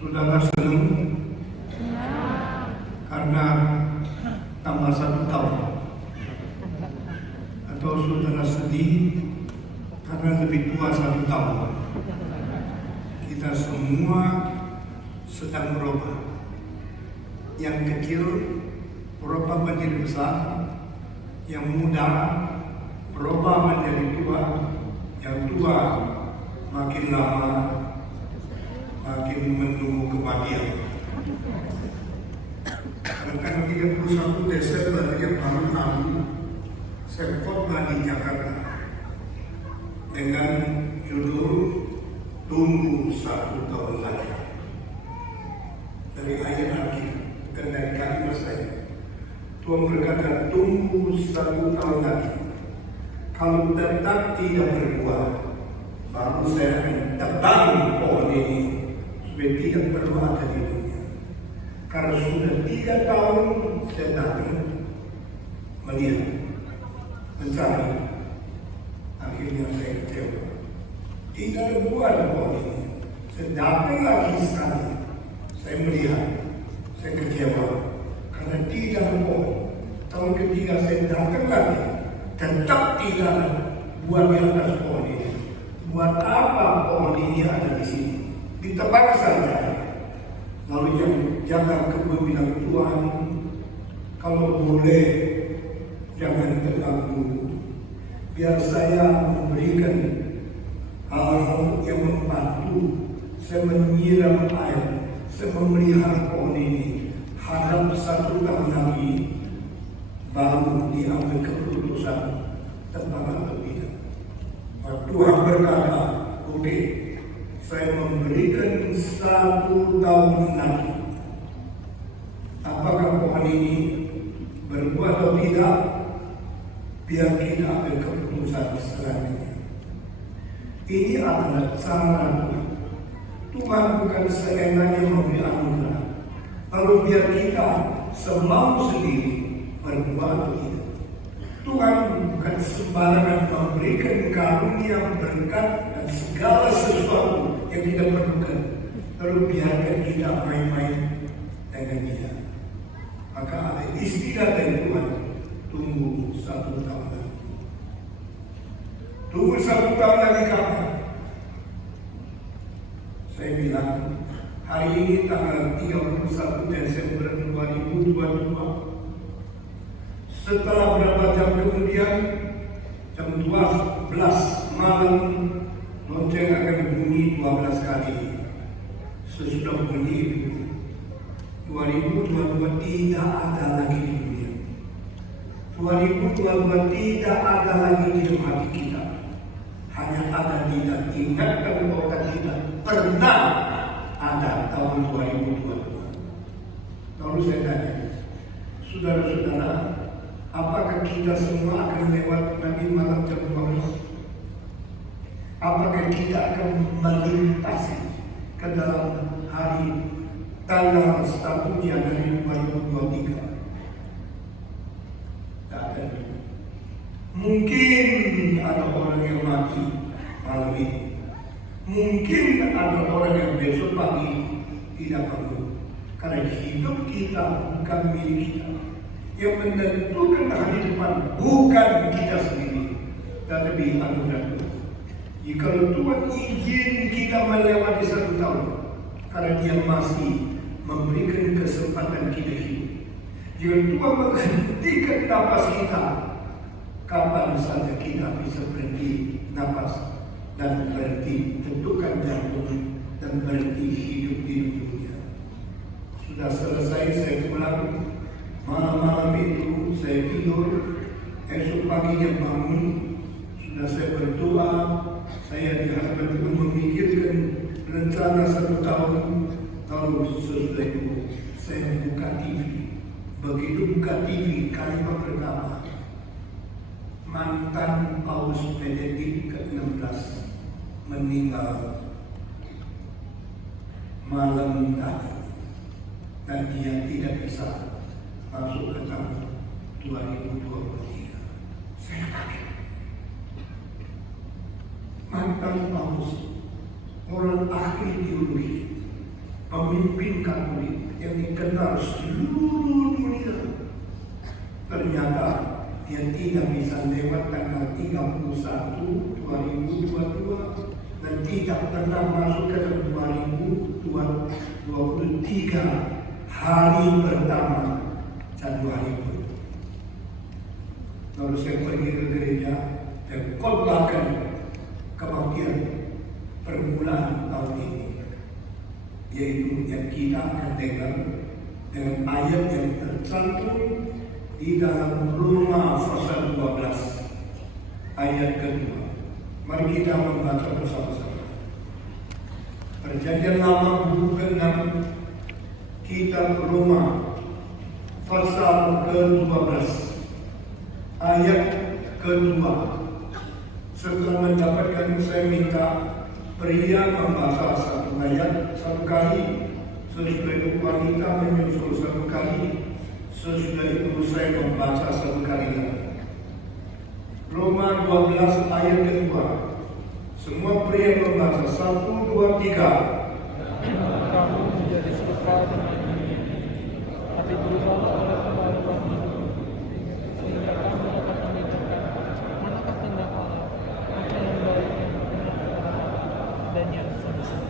Saudara senang karena tambah 1 tahun, atau saudara sedih karena lebih tua 1 tahun. Kita semua sedang berubah. Yang kecil berubah menjadi besar, yang muda berubah menjadi tua, yang tua makin lama makin menunggu kematian. Tanggal 31 Desember yang baru lalu, saya khotbah di Jakarta dengan judul Tunggu 1 tahun lagi. Dari ayat Alkitab dan dari kalimat saya, Tuhan berkata, tunggu 1 tahun lagi. Kalau tetap tidak berbuah, baru saya akan tebang pohon ini supaya tidak perlu ada di dunia. Karena sudah 3 tahun saya datang melihat, mencari, akhirnya saya kecewa. Tidak ada buah di pohon ini. Saya datang lagi sekali, saya melihat, saya kecewa karena tidak ada pohon. Tahun ketiga saya datang lagi, tetap tidak ada buah di atas pohon ini. Buat apa pohon ini ada di sini? Ditebang saja. Lalu yang jaga kebun bilang, Tuhan, kalau boleh jangan tebang dulu. Biar saya memberikan hal-hal yang membantu. Saya menyiram air, saya memelihara pohon ini. Harap 1 tahun lagi baru diambil keputusan tebang atau tidak. Tuhan berkata, oke, saya memberikan 1 tahun lagi. Apakah pohon ini berbuah atau tidak? Biar kita ambil keputusan selanjutnya. Ini adalah cara Tuhan. Tuhan bukan seenaknya memberi anugerah, lalu biar kita semau sendiri berbuat atau tidak. Tuhan bukan sembarangan memberikan karunia, berkat dan segala sesuatu yang kita perlukan, lalu biarkan kita main-main dengan Dia. Maka ada istilah dari Tuhan, tunggu 1 tahun lagi. Tunggu 1 tahun lagi kapan? Saya bilang, hari ini tanggal 31 Desember 2022. Setelah berapa jam kemudian, jam 12 malam, lonceng akan bunyi 12 kali. Sesudah bunyi itu, 2022 tidak ada lagi di dunia. 2022 tidak ada lagi di dalam hati kita. Hanya ada di dalam ingatan otak kita. Pernah ada tahun 2022. Lalu saya tanya, saudara-saudara, apakah kita semua akan lewat nanti malam jam 12? Apakah kita akan melintasi ke dalam hari tanggal 1 Januari 2023? Tak ada. Mungkin ada orang yang mati malam ini. Mungkin ada orang yang besok pagi tidak bangun. Karena hidup kita bukan milik kita. Yang menentukan hari depan bukan kita sendiri, tetapi anugerah Tuhan. Jika Tuhan izin kita melewati 1 tahun, karena Dia masih memberikan kesempatan kita hidup. Jika Tuhan menghentikan napas kita, kapan saja kita bisa berhenti napas dan berhenti tentukan jantung dan berhenti hidup di dunia. Sudah selesai, saya pulang. Malam-malam itu saya tidur, esok paginya bangun, sudah saya berdoa, saya dihadapkan Tuhan memikirkan rencana 1 tahun. Lalu sesudah itu saya buka TV. Begitu buka TV, kalimat pertama, mantan Paus Benedikt ke-16 meninggal malam tadi dan dia tidak bisa masuk ke tahun 2023. Saya kaget. Mantan Paus, orang ahli teologi, pemimpin Katolik yang dikenal seluruh dunia. Ternyata dia tidak bisa lewat tanggal 31 2022 dan tidak pernah masuk ke 2023 hari pertama Januari itu. Lalu saya pergi ke gereja dan khotbahkan kebaktian permulaan tahun ini, yaitu yang kita akan dengar dengan ayat yang tercantum di dalam Roma pasal 12 ayat kedua. Mari kita membaca bersama-sama. Perjanjian Lama buku ke-6 kitab Roma pasal ke-12 ayat kedua. Setelah mendapatkan, saya minta pria membaca satu ayat satu kali, sesudah itu wanita menyusul satu kali, sesudah itu saya membaca satu kali lagi. Roma 12 ayat kedua. Semua pria membaca 1, 2, 3. Kamu menjadi serupa dengan ini, tapi berubah oleh pembaharuan hidup, sehingga kamu dapat membedakan manakah tindak Allah, apa yang baik, yang benar, dan yang sempurna.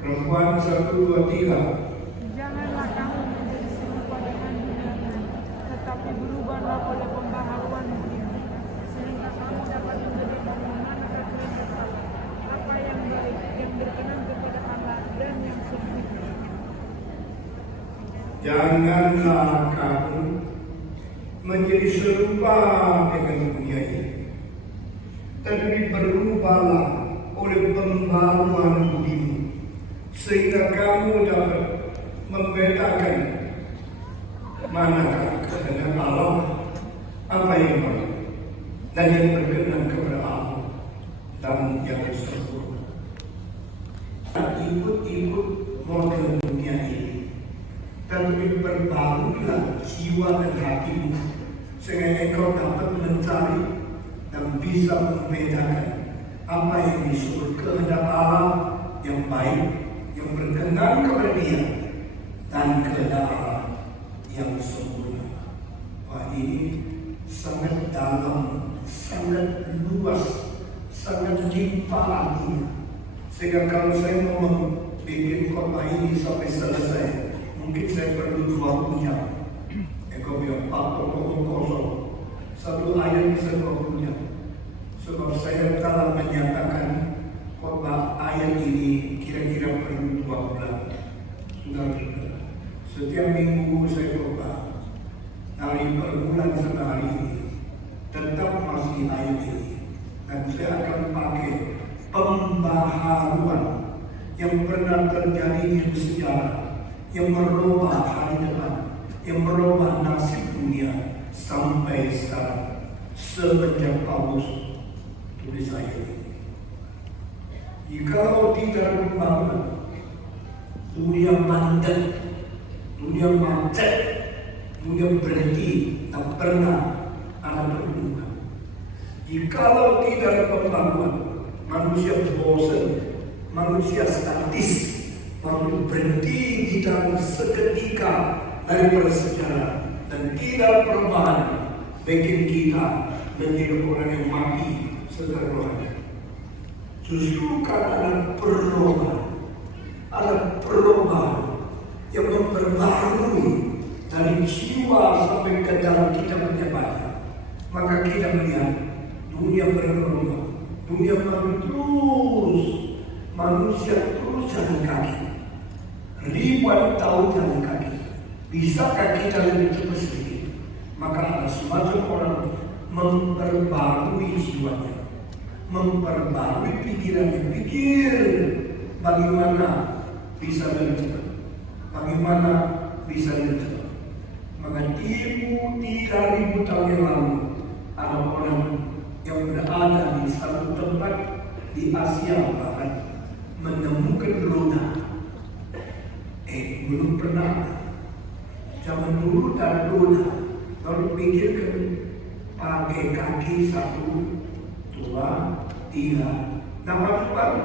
Perempuan 1, 2, 3. Janganlah kamu menjadi serupa dengan dunia, tetapi berubahlah oleh pembaharuan dunia, sehingga kamu dapat membedakan manakah kehendak Allah, apa yang baik, yang berkenan kepada Allah, dan yang sempurna. Janganlah kamu menjadi serupa dengan dunia ini, tetapi berubahlah oleh pembaharuan budimu, sehingga kamu dapat membedakan manakah kehendak Allah, apa yang baik, dan yang berkenan kepada Allah, dan yang sempurna. Ikut-ikut model dunia ini, tetapi perbaharulah jiwa dan hatimu, sehingga engkau dapat mencari dan bisa membedakan apa yang disebut kehendak Allah yang baik, yang berkenan kepada Dia, dan kehendak Allah yang sempurna. Wah, ini sangat dalam, sangat luas, sangat limpah artinya. Sehingga kalau saya mau membuat khotbah ini sampai selesai, mungkin saya perlu 20 jam. Engkau bilang 40 satu ayat bisa 20 jam. Sebab saya telah menyatakan khotbah ayat ini kira-kira perlu 2 bulan. Saudara-saudara, setiap minggu saya khotbah dari per bulan sampai hari ini tetap masih ayat ini, dan saya akan pakai pembaharuan yang pernah terjadi di sejarah, yang merubah hari depan, yang merubah nasib dunia sampai sekarang, semenjak Paulus tulis ayat ini. Jikalau tidak ada pembangunan, dunia mandek, dunia macet, dunia berhenti, tak pernah ada pertumbuhan. Jikalau tidak ada pembangunan, manusia bosan, manusia statis, lalu berhenti di dalam seketika dari sejarah, dan tidak perubahan, bikin kita menjadi orang yang mati secara rohani. Justru karena ada perubahan yang memperbarui dari jiwa sampai ke dalam kita punya badan, maka kita melihat dunia berubah. Dunia terus, manusia terus jalan kaki, ribuan tahun jalan kaki. Bisakah kita lebih cepat sedikit? Maka ada semacam orang memperbarui jiwanya, memperbarui pikirannya, pikir bagaimana bisa lebih cepat, bagaimana bisa lebih cepat. Maka 3.000 tahun yang lalu ada orang yang berada di satu tempat di Asia Barat menemukan roda. Belum pernah. Zaman dulu tak ada roda. Lalu pikirkan pakai kaki 1, 2, 3. Nah, baru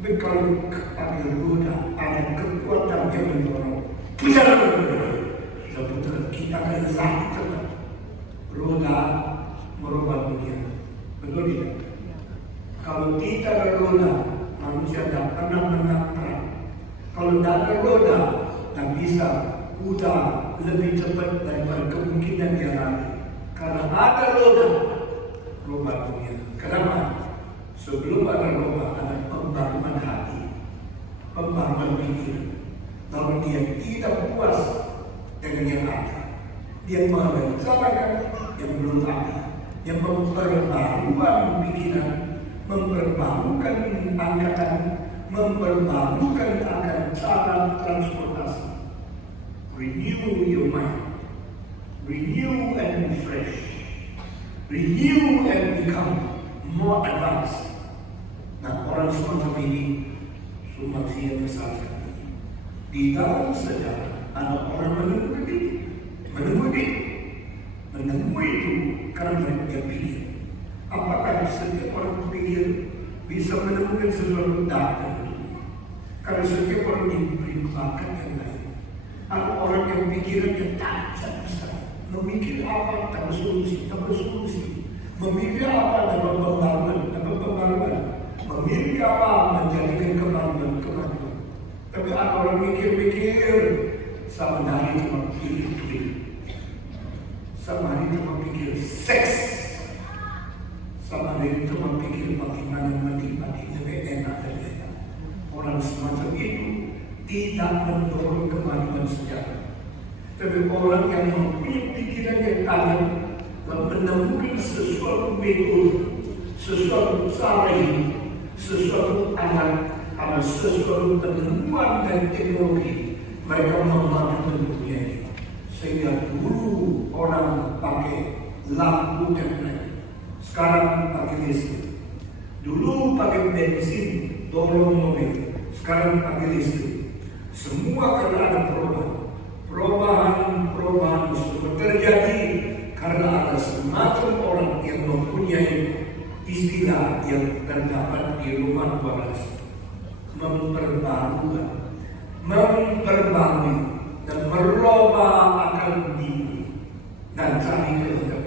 Tapi kalau pakai roda, ada kekuatan yang mendorong. Tidak sudah putar kita akan sakit. Roda merubah dunia. Betul tidak? Kalau tidak ada roda, manusia tidak pernah menang perang. Kalau tidak ada roda, tak bisa kuda lebih cepat daripada kemungkinan dia lari. Karena ada roda, rubah dunia. Kenapa? Sebelum ada roda, ada pembangunan hati, pembangunan pikiran. Lalu dia tidak puas dengan yang ada. Dia merencanakan yang belum ada. Yang memperbarukan pikiran, memperbarukan angkatan, memperbarukan akan cara transportasi. Renew your mind. Renew and refresh. Renew and become more advanced. Nah, orang semacam ini semua siap besar sekali. Di dalam sejarah ada orang menemui itu karena dia pikir. Apakah setiap orang pikir bisa menemukan sesuatu data itu? Karena setiap orang diberi bakat yang lain. Ada orang yang pikirannya tajam besar, memikir apa tak bersolusi, memikir apa dapat pembangunan, memikir apa menjadikan kemajuan. Tapi ada orang mikir sama hari cuma pikir duit, sama hari cuma pikir seks, sama hari cuma pikir bagaimana mati lebih enak dan enak. Orang semacam itu tidak mendorong kemajuan sejarah. Tapi orang yang mempunyai pikiran yang tajam dan menemukan sesuatu metode, sesuatu cara hidup, sesuatu alat, ada sesuatu penemuan dan teknologi, mereka memajukan dunia ini. Sehingga dulu orang pakai lampu dan lain, sekarang pakai listrik. Dulu pakai bensin, dorong mobil, sekarang pakai listrik. Semua karena ada perubahan sudah terjadi karena ada semacam orang yang mempunyai istilah yang terdapat di Roma 12, memperbarui dan merubah akal bumi dan cari kehendak